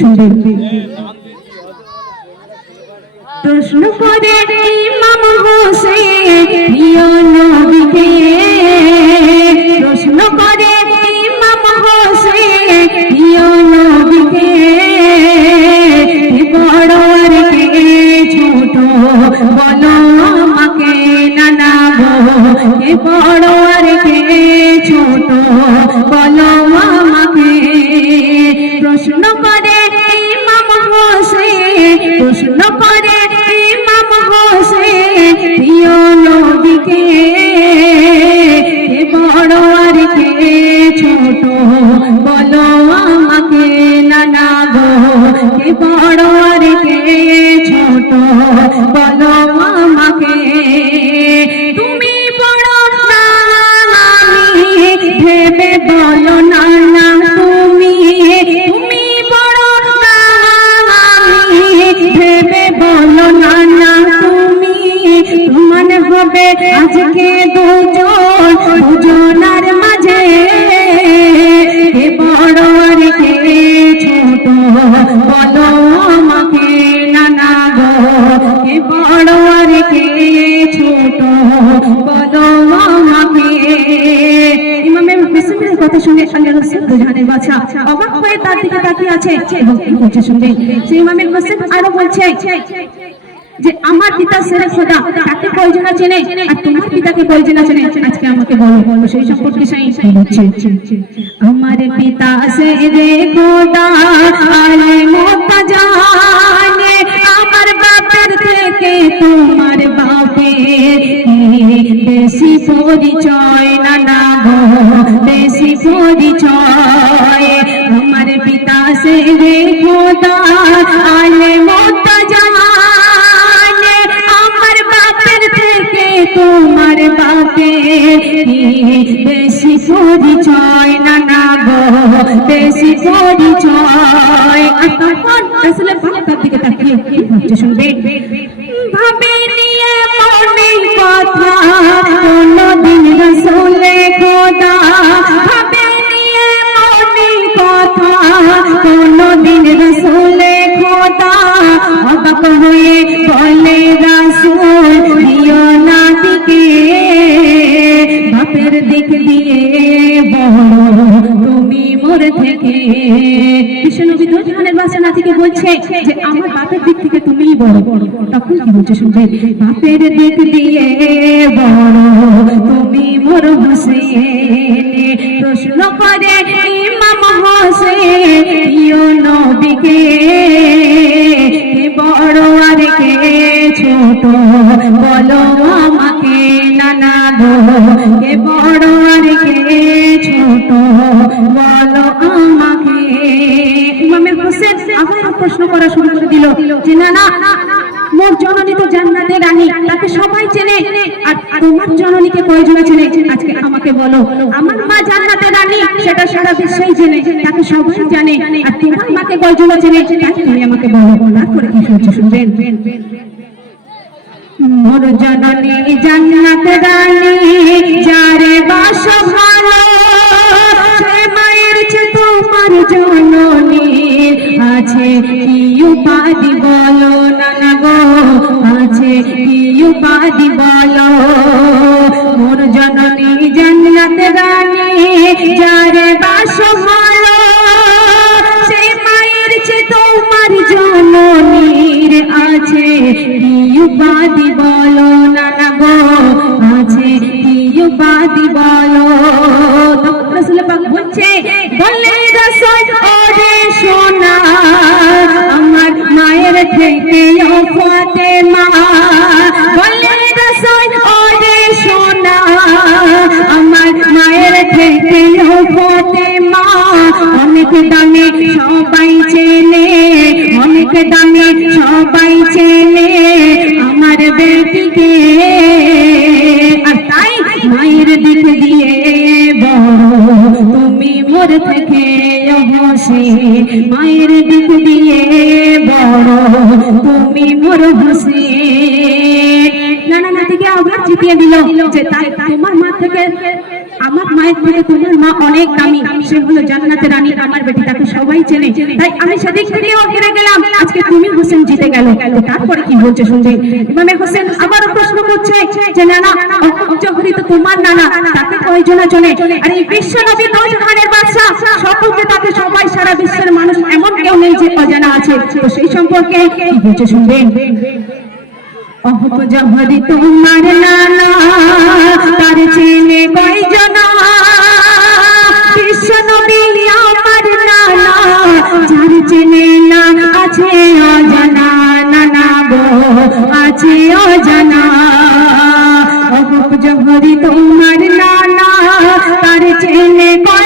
শুনবেন প্রশ্ন করে ইমাম হোসেন। বলো আমাকে নানা কে বড় আর কে ছোট। বলো আমাকে, তুমি বড় না, আমি ভেবে বলো শুনে আল্লাহ রাসূল দুজহানের অবাক হয়ে তার দিকে তাকিয়ে আছে বলছে শুনবে? সেই ইমামের হোসেন আরও বলছে যে, আমার পিতা সেরে খোদা, তাকে কয়জনা চেনে? আর তোমার পিতাকে কয়জনা চেনে? আজকে আমাকে বলো। বলো সেই সম্পর্কে সেই আমার পিতা সেরে খোদা আলে মোতা জানে আমার বাপের থেকে তোমার বাপের বেশি পরিচয় না না? পরিচয় আমার পিতা সেরে খোদা, আলে মোতা জানে আমার বাপের থেকে তোমার বাপের বেশি পরিচয়? না না গো, বেশি পরিচয়। আসলে বাপটার দিকে তাকিয়ে কি ভাবছে শুনবে? ভাবে নিয়ে মনে কথা। কোনদিন রসুলে অবাক হয়ে বলে, রাসুল বাপের দিক দিয়ে বড় তুমি মোর থেকে। বাসা নাতিকে বলছে যে, আমার বাপের দিক থেকে তুমিই বড়। তখন কি বলছে শুনবে? বাপের দিক দিয়ে বড়, তুমি মোর হোসেন প্রশ্ন করে হোসেন প্রিয় নবীকে বড় আর কে ছোট? বলো আমাকে নানা গো কে বড় আর কে ছোট? বলো আমাকে। ইমামের হোসেন আবার প্রশ্ন করা শুরু করে দিল যে না না মোর জননী তো জান্নাতের রানী, তাকে সবাই চেনে। আর তোমার জননীকে কয়জনা চেনে? আজকে আমাকে বলো। আমার মা জান্নাতের রানী, সেটা সারা বিশ্বেই চেনে। তাকে সবাই জানে। আর তোমার মাকে কয়জনা চেনে? তুমি আমাকে বলো। তারপরে কি শুনছো, শুনবেন? মোর জননী জান্নাত রানী, যারে বাস ভালো তোমার জননী। আছে কি উপাধি বলো? উপাধি বলো মোর জননী জান্নাত যারে মায়ের তোমার জননীর আছে। বলো নানা গো, আছে উপাধি বলো তখন পাক বলছে, বলে রাসূল ওরে সোনা, আমার মায়ের থেকে সবাই চেনে আমার বেটিকে। আর তাই মায়ের দিক দিয়ে তুমি মোর থেকে হসে মায়ের দিক দিয়ে বড় তুমি মোর হসে। নানা নাতিকে আবার জিতিয়ে দিল যে তাই তোমার মা থেকে আমার মায়ের থেকে তোমার মা অনেক দামি। সে হলো জান্নাতের রানী, আমার বেটি সবাই চেনে। তাই আমি সেদিক থেকেও হেরে গেলাম। আজকে তুমি হোসেন জিতে গেল। তারপরে কি বলছে শুনবে? ইমামে হোসেন আবারও প্রশ্ন করছে যে, নানা জহরি তো তোমার নানা, তাকে কয়জনা চলে আর এই বিশ্ব নবী নৌজাহানের বাদশা সকলকে তাকে সবাই, সারা বিশ্বের মানুষ এমন কেউ নেই যে অজানা আছে। তো সেই সম্পর্কে কি বলছে শুনবেন অহব জহরি তোমার নানা, তার ছেলে কয়জনা বিশ্ব নবী আমার নানা, যার চেনে না আছে অজানা, নানা গো, আছে অজানা। অহব জহরি তোমার নানা, তার ছেলে কয়জনা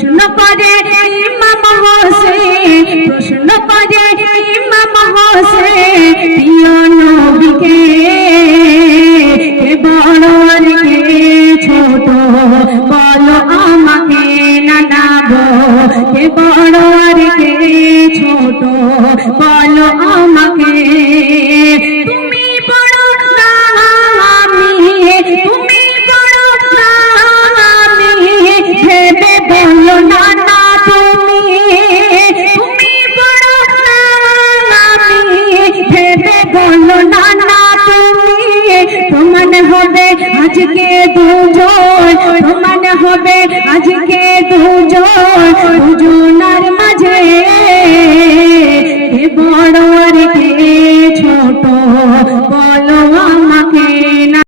প্রশ্ন করে ইমাম হোসেন, প্রশ্ন করে ইমাম হোসেন, প্রিয় নবীকে বড় কে ছোট, বলো আমাকে নানা গো, কে বড় কে ছোট, বলো আমাকে হবে আজকে দুজন প্রমাণ হবে আজকে দুজন। দুজনার